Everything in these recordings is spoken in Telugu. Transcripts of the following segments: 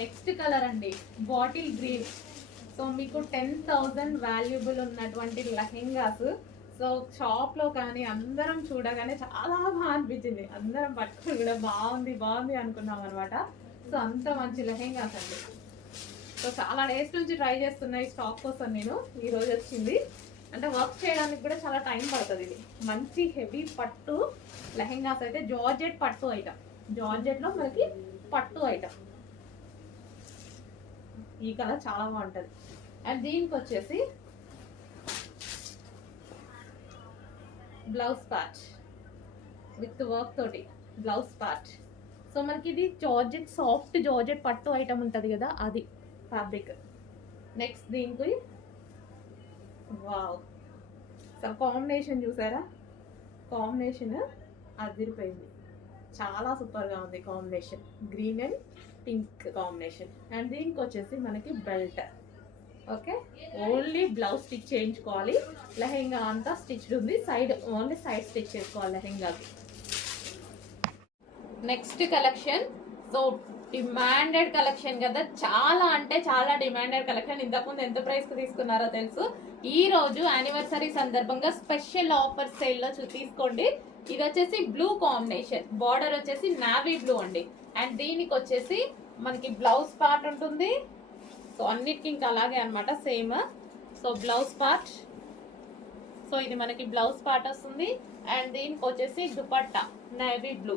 నెక్స్ట్ కలర్ అండి బాటిల్ గ్రీన్. సో మీకు 10,000 వాల్యుబుల్ ఉన్నటువంటి లెహెంగాస్. సో షాప్లో కానీ అందరం చూడగానే చాలా బాగా అనిపించింది, అందరం పట్టుకుని కూడా బాగుంది బాగుంది అనుకున్నాం అనమాట. సో అంత మంచి లెహెంగాస్ అండి. సో చాలా డేస్ నుంచి ట్రై చేస్తున్నా ఈ స్టాక్ కోసం నేను. ఈరోజు వచ్చింది, అంటే వర్క్ చేయడానికి కూడా చాలా టైం పడుతుంది. ఇది మంచి హెవీ పట్టు లెహెంగాస్ అయితే జార్జెట్ పట్టు ఐటమ్, జార్జెట్లో మనకి పట్టు ఐటమ్. ఈ కలర్ చాలా బాగుంటుంది. అండ్ దీనికి వచ్చేసి బ్లౌజ్ పార్ట్ విత్ వర్క్ తోటి బ్లౌజ్ పార్ట్. సో మనకి ఇది జార్జెట్, సాఫ్ట్ జార్జెట్ పట్టు ఐటమ్ ఉంటుంది కదా, అది ఫ్యాబ్రిక్. నెక్స్ట్ దీనికి వావ్, సో కాంబినేషన్ చూసారా, కాంబినేషన్ అదిరిపోయింది, చాలా సూపర్గా ఉంది combination. Green and pink combination. And దీనికి వచ్చేసి మనకి belt. Okay, only blouse stitch చేయించుకోవాలి, లెహెంగా అంతా స్టిచ్డ్ ఉంది, సైడ్ ఓన్లీ సైడ్ స్టిచ్ చేసుకోవాలి లెహెంగాకి. Next collection, so demanded collection కదా, చాలా అంటే చాలా డిమాండెడ్ కలెక్షన్. ఇంతకుముందు ఎంత ప్రైస్కి తీసుకున్నారో తెలుసు. ఈ రోజు యానివర్సరీ సందర్భంగా స్పెషల్ ఆఫర్ సేల్లో తీసుకోండి. ఇది వచ్చేసి బ్లూ కాంబినేషన్, బార్డర్ వచ్చేసి నావీ బ్లూ అండి. అండ్ దీనికి వచ్చేసి మనకి బ్లౌజ్ పార్ట్ ఉంటుంది. సో అన్నిటికీ ఇంకా అలాగే అనమాట, same. So blouse part, so ఇది మనకి బ్లౌజ్ పార్ట్ వస్తుంది. అండ్ దీనికి వచ్చేసి dupatta navy blue.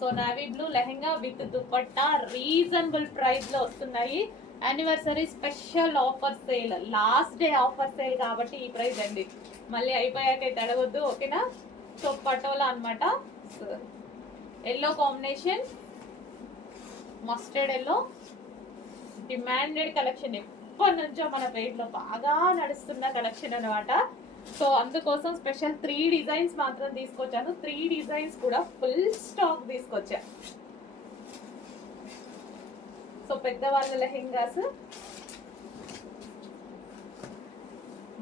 So navy blue lehenga with dupatta reasonable price లో వస్తున్నాయి. Anniversary special offer sale, last day offer sale కాబట్టి ఈ ప్రైస్ అండి, మళ్ళీ అయిపోయాకైతే అడగొద్దు, ఓకేనా. సో పటోలా అనమాట, yellow combination, mustard yellow, demanded collection, ఎప్పటి నుంచో మన పేజ్లో బాగా నడుస్తున్న కలెక్షన్ అనమాట. సో అందుకోసం స్పెషల్ 3 డిజైన్స్ మాత్రం తీసుకొచ్చాను. 3 డిజైన్స్ కూడా ఫుల్ స్టాక్ తీసుకొచ్చా. సో పెద్దవాళ్ళ lehengas,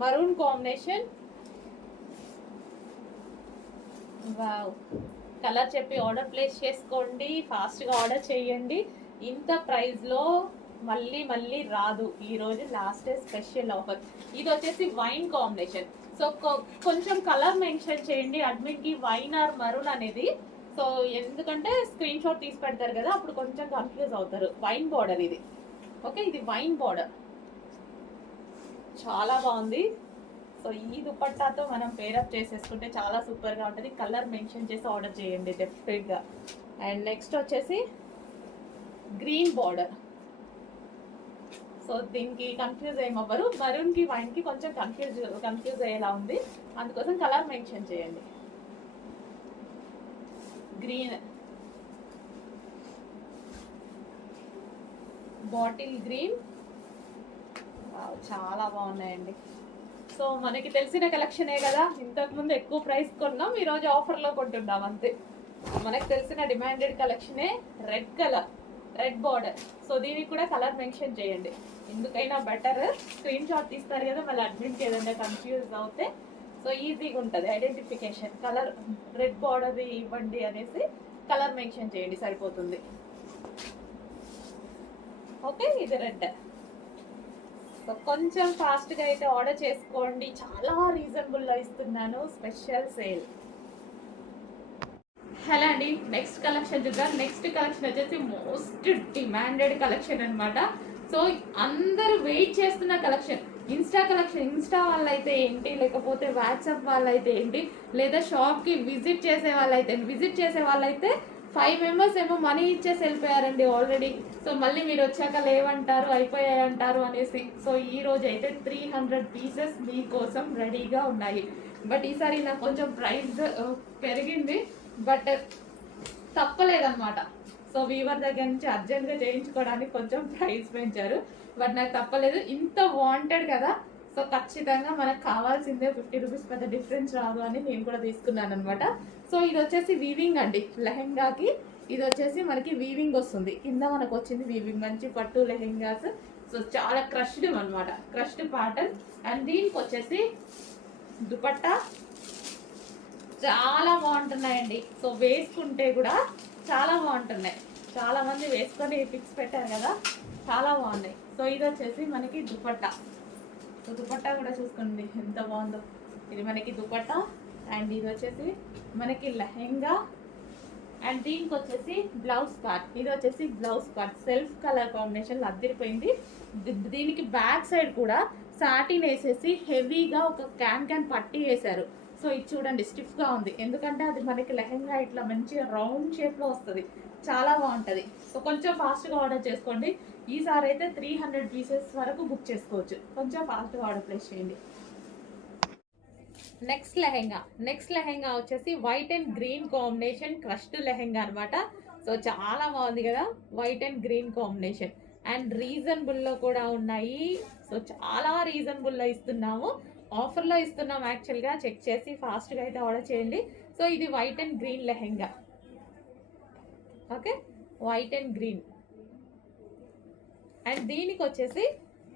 maroon combination. Wow, colour చెప్పి ఆర్డర్ ప్లేస్ చేసుకోండి, ఫాస్ట్గా ఆర్డర్ చేయండి. ఇంత ప్రైస్లో మళ్ళీ మళ్ళీ రాదు, ఈరోజు లాస్ట్ డే స్పెషల్ ఆఫర్. ఇది వచ్చేసి వైన్ కాంబినేషన్. సో కొంచెం కలర్ మెన్షన్ చేయండి అడ్మిన్కి, వైన్ ఆర్ మరూన్ అనేది. సో ఎందుకంటే స్క్రీన్ షాట్ తీసి పెడతారు కదా, అప్పుడు కొంచెం కన్ఫ్యూజ్ అవుతారు. వైన్ బార్డర్ ఇది, ఓకే, ఇది వైన్ బార్డర్, చాలా బాగుంది. సో ఈ దుపట్టాతో మనం పేరప్ చేసేసుకుంటే చాలా సూపర్గా ఉంటుంది. కలర్ మెన్షన్ చేసి ఆర్డర్ చేయండి డెఫినెట్గా. అండ్ నెక్స్ట్ వచ్చేసి గ్రీన్ బార్డర్. సో దీనికి కన్ఫ్యూజ్ ఏమవ్వరు, మరూన్కి వైన్కి కొంచెం కన్ఫ్యూజ్ అయ్యేలా ఉంది, అందుకోసం కలర్ మెన్షన్ చేయండి. గ్రీన్, బాటిల్ గ్రీన్, చాలా బాగున్నాయండి. సో మనకి తెలిసిన కలెక్షనే కదా, ఇంతకుముందు ఎక్కువ ప్రైస్ కొన్నాం, ఈరోజు ఆఫర్లో కొంటున్నాం అంతే. మనకు తెలిసిన డిమాండెడ్ కలెక్షనే. Red colour, red border. So దీనికి కూడా కలర్ మెన్షన్ చేయండి, ఎందుకైనా బెటర్. స్క్రీన్ షాట్ తీస్తారు కదా, మళ్ళీ అడ్మిట్కి ఏదైనా కన్ఫ్యూజ్ అవుతే సో ఈజీగా ఉంటుంది ఐడెంటిఫికేషన్. కలర్ రెడ్ బార్డర్ ఇవ్వండి అనేసి కలర్ మెన్షన్ చేయండి, సరిపోతుంది. ఓకే, ఇది రెడ్. సో కొంచెం ఫాస్ట్గా అయితే ఆర్డర్ చేసుకోండి, చాలా రీజనబుల్లో ఇస్తున్నాను, స్పెషల్ సేల్. హలో అండి, నెక్స్ట్ కలెక్షన్ చూద్దాం. నెక్స్ట్ కలెక్షన్ వచ్చేసి మోస్ట్ డిమాండెడ్ కలెక్షన్ అనమాట. సో అందరూ వెయిట్ చేస్తున్న కలెక్షన్. ఇన్స్టా కలెక్షన్, ఇన్స్టా వాళ్ళైతే ఏంటి, లేకపోతే వాట్సాప్ వాళ్ళైతే ఏంటి, లేదా షాప్కి విజిట్ చేసే వాళ్ళైతే 5 మెంబర్స్ ఏమో మనీ ఇచ్చేసి వెళ్ళిపోయారండి ఆల్రెడీ. సో మళ్ళీ మీరు వచ్చాక లేవంటారు, అయిపోయాయి అంటారు అనేసి. సో ఈ రోజు అయితే 300 పీసెస్ మీకోసం రెడీగా ఉన్నాయి. బట్ ఈసారి నాకు కొంచెం ప్రైస్ పెరిగింది, బట్ తప్పలేదన్నమాట. సో వీవర్ దగ్గర నుంచి అర్జెంట్గా చేయించుకోవడానికి కొంచెం ప్రైస్ పెంచారు, బట్ నాకు తప్పలేదు. ఇంత వాంటెడ్ కదా, సో ఖచ్చితంగా మనకు కావాల్సిందే. 50 రూపీస్ పెద్ద డిఫరెన్స్ రాదు అని నేను కూడా తీసుకున్నాను అనమాట. సో ఇది వచ్చేసి వీవింగ్ అండి లెహెంగాకి. ఇది వచ్చేసి మనకి వీవింగ్ వస్తుంది, కింద మనకు వచ్చింది వీవింగ్. మంచి పట్టు లెహెంగాస్. సో చాలా క్రష్డ్ అనమాట, క్రష్డ్ ప్యాటర్న్. అండ్ దీనికి వచ్చేసి దుపట్టా చాలా బాగుంటున్నాయండి. సో వేసుకుంటే కూడా చాలా బాగుంటున్నాయి, చాలా మంది వేసుకొని పిక్స్ పెట్టారు కదా, చాలా బాగున్నాయి. సో ఇది వచ్చేసి మనకి దుపట్టా. సో దుపట్టా కూడా చూసుకోండి ఎంత బాగుందో. ఇది మనకి దుపట్టా అండ్ ఇది వచ్చేసి మనకి లెహెంగా అండ్ దీనికి వచ్చేసి బ్లౌజ్ పార్ట్. ఇది వచ్చేసి blouse part self colour combination అద్దరిపోయింది. దీనికి బ్యాక్ సైడ్ కూడా సాటిన్ వేసేసి హెవీగా ఒక క్యాన్ పట్టి వేశారు. సో ఇది చూడండి స్టిఫ్గా ఉంది, ఎందుకంటే అది మనకి లెహెంగా ఇట్లా మంచిగా రౌండ్ షేప్లో వస్తుంది, చాలా బాగుంటుంది. సో కొంచెం ఫాస్ట్గా ఆర్డర్ చేసుకోండి. ఈసారి అయితే 300 పీసెస్ వరకు బుక్ చేసుకోవచ్చు, కొంచెం ఫాస్ట్గా ఆర్డర్ ప్లేస్ చేయండి. నెక్స్ట్ లెహెంగా వచ్చేసి white and green combination crushed lehenga అనమాట. సో చాలా బాగుంది కదా, white and green combination and రీజనబుల్లో కూడా ఉన్నాయి. సో చాలా రీజనబుల్లో ఇస్తున్నాము, ఆఫర్లో ఇస్తున్నాం. యాక్చువల్గా చెక్ చేసి ఫాస్ట్గా అయితే ఆర్డర్ చేయండి. సో ఇది white and green lehenga, okay, white and green. And దీనికి వచ్చేసి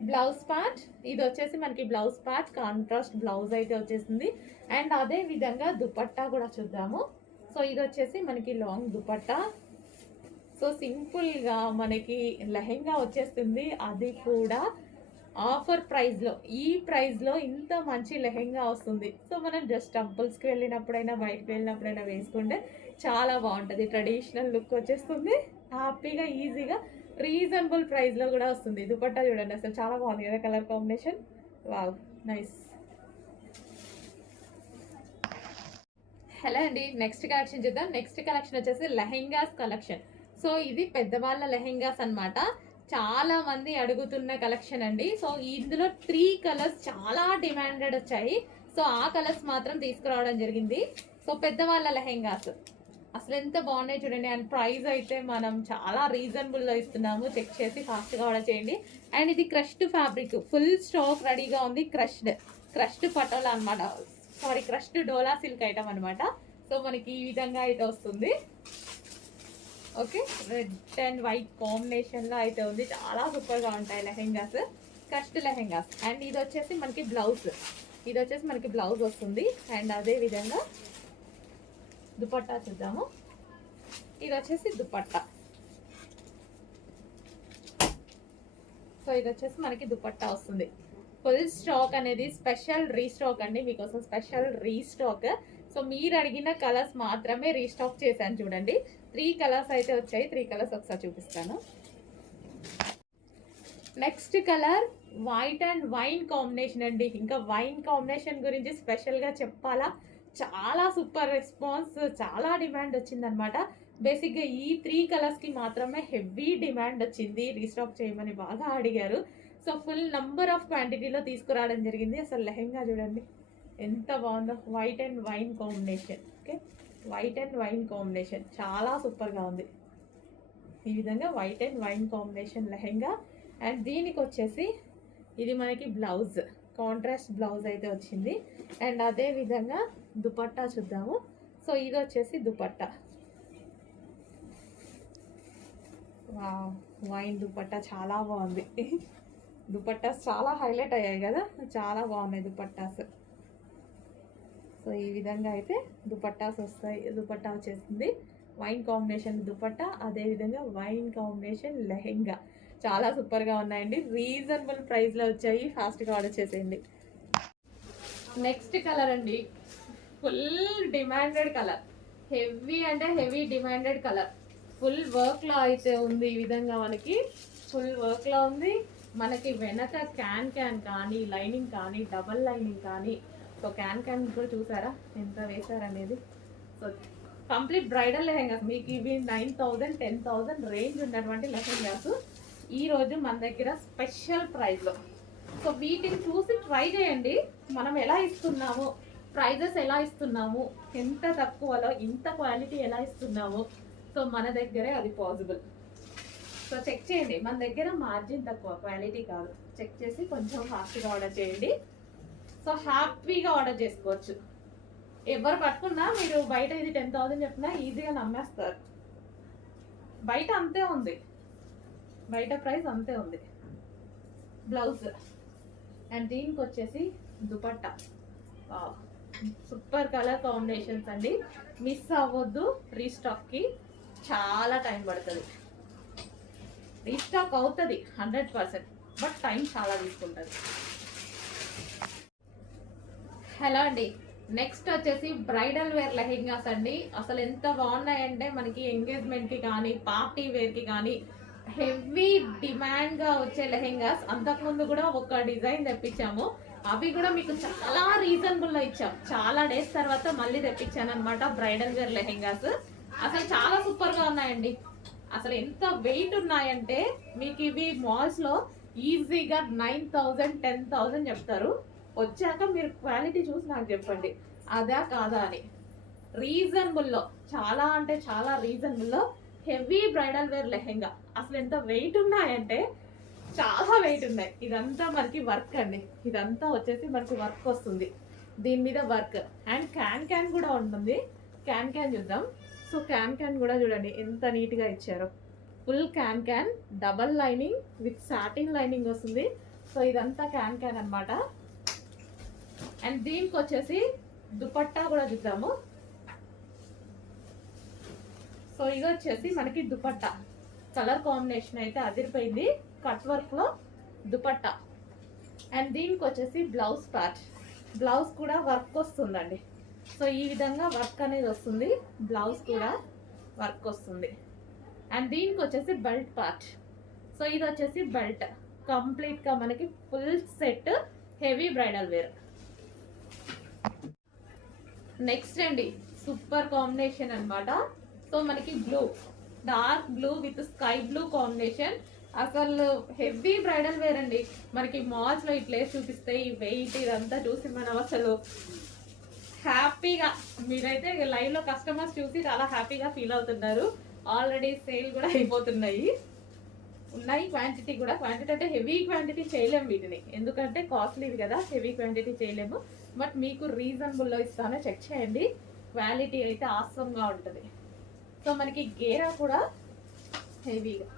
బ్లౌజ్ పార్ట్. ఇది వచ్చేసి మనకి బ్లౌజ్ పార్ట్ కాంట్రాస్ట్ బ్లౌజ్ అయితే వచ్చేసింది. అండ్ అదే విధంగా దుపట్టా కూడా చూద్దాము. సో ఇది వచ్చేసి మనకి లాంగ్ దుపట్టా. సో సింపుల్గా మనకి లెహెంగా వచ్చేస్తుంది, అది కూడా ఆఫర్ ప్రైస్లో. ఈ ప్రైస్లో ఇంత మంచి లెహెంగా వస్తుంది. సో మనం జస్ట్ టెంపుల్స్కి వెళ్ళినప్పుడైనా బయటకు వెళ్ళినప్పుడైనా వేసుకుంటే చాలా బాగుంటుంది, ట్రెడిషనల్ లుక్ వచ్చేస్తుంది, హ్యాపీగా ఈజీగా రీజనబుల్ ప్రైస్లో కూడా వస్తుంది. దుపట్టా చూడండి అసలు చాలా బాగుంది కదా, colour combination, wow nice. Hello అండి, నెక్స్ట్ కలెక్షన్ చూద్దాం. నెక్స్ట్ కలెక్షన్ వచ్చేసి లెహెంగాస్ కలెక్షన్. సో ఇది పెద్దవాళ్ళ లెహెంగాస్ అనమాట, చాలా మంది అడుగుతున్న కలెక్షన్ అండి. సో ఇందులో 3 కలర్స్ చాలా డిమాండెడ్ వచ్చాయి. సో ఆ కలర్స్ మాత్రం తీసుకురావడం జరిగింది. సో పెద్దవాళ్ళ లెహెంగాస్ అసలు ఎంత బాగున్నాయి చూడండి. అండ్ ప్రైస్ అయితే మనం చాలా రీజనబుల్లో ఇస్తున్నాము, చెక్ చేసి ఫాస్ట్గా ఆర్డర్ చేయండి. అండ్ ఇది క్రష్డ్ ఫ్యాబ్రిక్, ఫుల్ స్టాక్ రెడీగా ఉంది. క్రష్డ్ పటోలా అనమాట, సారీ క్రష్డ్ డోలా సిల్క్ ఐటమ్ అనమాట. సో మనకి ఈ విధంగా అయితే వస్తుంది, ఓకే, రెడ్ అండ్ వైట్ కాంబినేషన్లో అయితే ఉంది. చాలా సూపర్గా ఉంటాయి లెహెంగాస్, క్రష్డ్ లెహెంగాస్. అండ్ ఇది వచ్చేసి మనకి బ్లౌజ్ వస్తుంది. అండ్ అదే విధంగా దుపట్టా చూద్దాము. ఇది వచ్చేసి దుపట్టా. సో ఇది వచ్చేసి మనకి దుపట్టా వస్తుంది. ఫుల్ స్టాక్ అనేది స్పెషల్ రీస్టాక్ అండి, మీకోసం స్పెషల్ రీస్టాక్. సో మీరు అడిగిన కలర్స్ మాత్రమే రీస్టాక్ చేశాను చూడండి. 3 కలర్స్ అయితే వచ్చాయి, 3 కలర్స్ ఒకసారి చూపిస్తాను. Next colour white and wine combination అండి. ఇంకా వైన్ కాంబినేషన్ గురించి స్పెషల్గా చెప్పాలా, చాలా సూపర్ రెస్పాన్స్, చాలా డిమాండ్ వచ్చిందనమాట. బేసిక్గా ఈ 3 కలర్స్కి మాత్రమే హెవీ డిమాండ్ వచ్చింది, రీస్టాక్ చేయమని బాగా అడిగారు. సో ఫుల్ నంబర్ ఆఫ్ క్వాంటిటీలో తీసుకురావడం జరిగింది. అసలు లెహెంగా చూడండి ఎంత బాగుందో, white and wine combination, okay, white and wine combination చాలా సూపర్గా ఉంది. ఈ విధంగా white and wine combination lehenga. And దీనికి వచ్చేసి ఇది మనకి బ్లౌజ్, కాంట్రాస్ట్ బ్లౌజ్ అయితే వచ్చింది. అండ్ అదే విధంగా దుపట్టా చూద్దాము. సో ఇది వచ్చేసి దుపట్టా, వావ్ వైన్ దుపట్టా చాలా బాగుంది. దుపట్టాస్ చాలా హైలైట్ అయ్యాయి కదా, చాలా బాగున్నాయి దుపట్టాస్. సో ఈ విధంగా అయితే దుపట్టాస్ వస్తాయి. దుపట్టా వచ్చేసింది వైన్ కాంబినేషన్ దుపట్టా, అదేవిధంగా వైన్ కాంబినేషన్ లెహెంగా, చాలా సూపర్గా ఉన్నాయండి. రీజనబుల్ ప్రైస్లో వచ్చాయి, ఫాస్ట్గా ఆర్డర్ చేసేయండి. నెక్స్ట్ కలర్ అండి, ఫుల్ డిమాండెడ్ కలర్, హెవీ అంటే హెవీ డిమాండెడ్ కలర్. ఫుల్ వర్క్లో అయితే ఉంది. ఈ విధంగా మనకి ఫుల్ వర్క్లో ఉంది. మనకి వెనక క్యాన్ కానీ లైనింగ్ కానీ డబల్ లైనింగ్ కానీ, సో క్యాన్ కూడా చూసారా ఎంత వేశారనేది. సో కంప్లీట్ బ్రైడల్ లెహెంగాస్, మీకు ఇవి 9,000 10,000 రేంజ్ ఉన్నటువంటి లెహెంగాస్ ఈరోజు మన దగ్గర స్పెషల్ ప్రైస్లో. సో వీటిని చూసి ట్రై చేయండి, మనం ఎలా ఇస్తున్నాము, ప్రైజెస్ ఎలా ఇస్తున్నాము, ఎంత తక్కువలో ఇంత క్వాలిటీ ఎలా ఇస్తున్నాము. సో మన దగ్గరే అది పాసిబుల్. సో చెక్ చేయండి, మన దగ్గర మార్జిన్ తక్కువ, క్వాలిటీ కాదు. చెక్ చేసి కొంచెం ఫాస్ట్గా ఆర్డర్ చేయండి. సో హ్యాపీగా ఆర్డర్ చేసుకోవచ్చు. ఎవరు పట్టుకున్నా మీరు బయట ఇది 10,000 చెప్పినా ఈజీగా నమ్మేస్తారు. బయట అంతే ఉంది, బయట ప్రైస్ అంతే ఉంది. బ్లౌజ్ అండ్ దీనికి వచ్చేసి దుపట్టా, సూపర్ కలర్ కాంబినేషన్స్ అండి. మిస్ అవ్వద్దు, రీస్టాక్కి చాలా టైం పడుతుంది. రీస్టాక్ అవుతుంది 100%, బట్ టైం చాలా తీసుకుంటుంది. హలో అండి, నెక్స్ట్ వచ్చేసి బ్రైడల్ వేర్ లెహెంగాస్ అండి. అసలు ఎంత బాగున్నాయంటే మనకి ఎంగేజ్మెంట్కి కానీ పార్టీ వేర్కి కానీ హెవీ డిమాండ్గా వచ్చే లెహెంగాస్. అంతకుముందు కూడా ఒక డిజైన్ తెప్పించాము, అవి కూడా మీకు చాలా రీజనబుల్లో ఇచ్చాం. చాలా డేస్ తర్వాత మళ్ళీ తెప్పించాను అనమాట బ్రైడల్ వేర్ లెహెంగాస్. అసలు చాలా సూపర్గా ఉన్నాయండి. అసలు ఎంత వెయిట్ ఉన్నాయంటే మీకు ఇవి మాల్స్లో ఈజీగా 9,000 10,000 చెప్తారు. వచ్చాక మీరు క్వాలిటీ చూసి నాకు చెప్పండి అదా కాదా అని. రీజనబుల్లో, చాలా అంటే చాలా రీజనబుల్లో హెవీ బ్రైడల్ వేర్ లెహెంగా. అసలు ఎంత వెయిట్ ఉన్నాయంటే చాలా వెయిట్ ఉన్నాయి. ఇదంతా మనకి వర్క్ అండి, ఇదంతా వచ్చేసి మనకి వర్క్ వస్తుంది దీని మీద వర్క్. అండ్ క్యాన్ కూడా ఉంటుంది. క్యాన్ చూద్దాం. సో క్యాన్ కూడా చూడండి ఎంత నీట్గా ఇచ్చారో. Full can double lining with satin lining వస్తుంది. సో ఇదంతా క్యాన్ అనమాట. అండ్ దీనికి వచ్చేసి దుపట్టా కూడా చూద్దాము. సో ఇది వచ్చేసి మనకి దుపట్టా కలర్ కాంబినేషన్ అయితే అదిరిపోయింది. కట్ వర్క్ లో దుపట్టా. అండ్ దీనికి వచ్చేసి బ్లౌజ్ పార్ట్, బ్లౌజ్ కూడా వర్క్ వస్తుందండి. సో ఈ విధంగా వర్క్ అనేది వస్తుంది, బ్లౌజ్ కూడా వర్క్ వస్తుంది. అండ్ దీనికి వచ్చేసి బెల్ట్ పార్ట్. సో ఇది వచ్చేసి బెల్ట్. కంప్లీట్గా మనకి full set heavy bridal wear. Next అండి సూపర్ కాంబినేషన్ అన్నమాట. సో మనకి blue, dark blue with sky blue combination. అసలు హెవీ బ్రైడల్ వేర్ అండి. మనకి మాల్స్ లో ఇట్లే చూపిస్తే ఈ వెయిట్ ఇదంతా చూసి మనం అసలు హ్యాపీగా, మీరైతే లైవ్ లో కస్టమర్స్ చూసి చాలా హ్యాపీగా ఫీల్ అవుతున్నారు. ఆల్రెడీ సేల్ కూడా అయిపోతున్నాయి, ఉన్నాయి క్వాంటిటీ కూడా. క్వాంటిటీ అంటే హెవీ క్వాంటిటీ చేయలేము వీటిని, ఎందుకంటే కాస్ట్లీవి కదా, హెవీ క్వాంటిటీ చేయలేము. బట్ మీకు రీజనబుల్లో ఇస్తానో చెక్ చేయండి. క్వాలిటీ అయితే ఆసంగా ఉంటుంది. సో మనకి గేరా కూడా హెవీగా,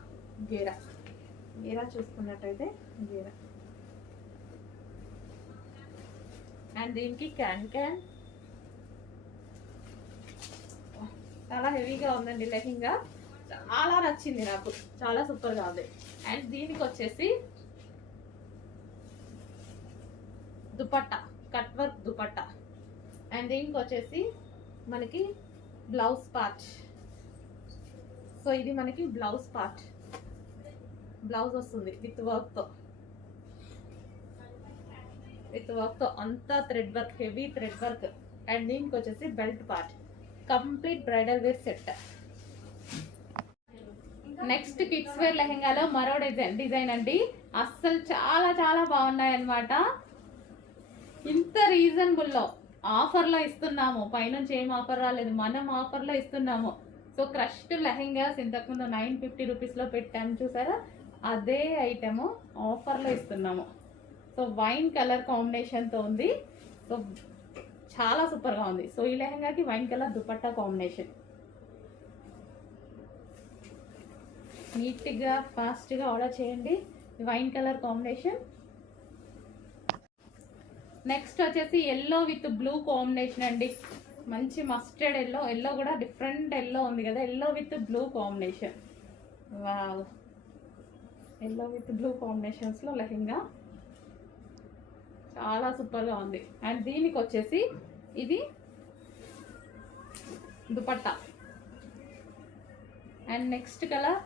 గేరా చూసుకున్నట్టయితే గేరా. అండ్ దీనికి క్యాన్ చాలా హెవీగా ఉందండి లెహంగా. చాలా నచ్చింది నాకు, చాలా సూపర్గా ఉంది. అండ్ దీనికి వచ్చేసి dupatta, cut work dupatta. And దీనికి వచ్చేసి మనకి బ్లౌజ్ పార్ట్. సో ఇది మనకి బ్లౌజ్ పార్ట్, బ్లౌజ్ వస్తుంది విత్ వర్క్తో, అంతా thread work, heavy thread work. And దీనికి వచ్చేసి belt part, complete bridal wear set. Next kids wear లెహెంగాలో మరో డిజైన్ అండి. అస్సలు చాలా చాలా బాగున్నాయి అన్నమాట. ఇంత రీజనబుల్లో ఆఫర్లో ఇస్తున్నాము. పైనుంచి ఏం ఆఫర్ రాలేదు, మనం ఆఫర్లో ఇస్తున్నాము. సో క్రష్డ్ లెహెంగాస్ ఇంతకుముందు 950 రూపీస్లో పెట్టాము చూసారా, అదే ఐటెము ఆఫర్లో ఇస్తున్నాము. సో వైన్ కలర్ కాంబినేషన్తో ఉంది. సో చాలా సూపర్గా ఉంది. సో ఈ లెహంగాకి వైన్ కలర్ దుపట్టా కాంబినేషన్. నీట్గా ఫాస్ట్గా ఆర్డర్ చేయండి, వైన్ కలర్ కాంబినేషన్. నెక్స్ట్ వచ్చేసి ఎల్లో విత్ బ్లూ కాంబినేషన్ అండి. మంచి మస్టర్డ్ ఎల్లో కూడా డిఫరెంట్ ఎల్లో ఉంది కదా, yellow with blue combination. Wow, yellow with blue కాంబినేషన్స్లో లెహంగా చాలా సూపర్గా ఉంది. అండ్ దీనికి వచ్చేసి ఇది దుపట్టా. And next colour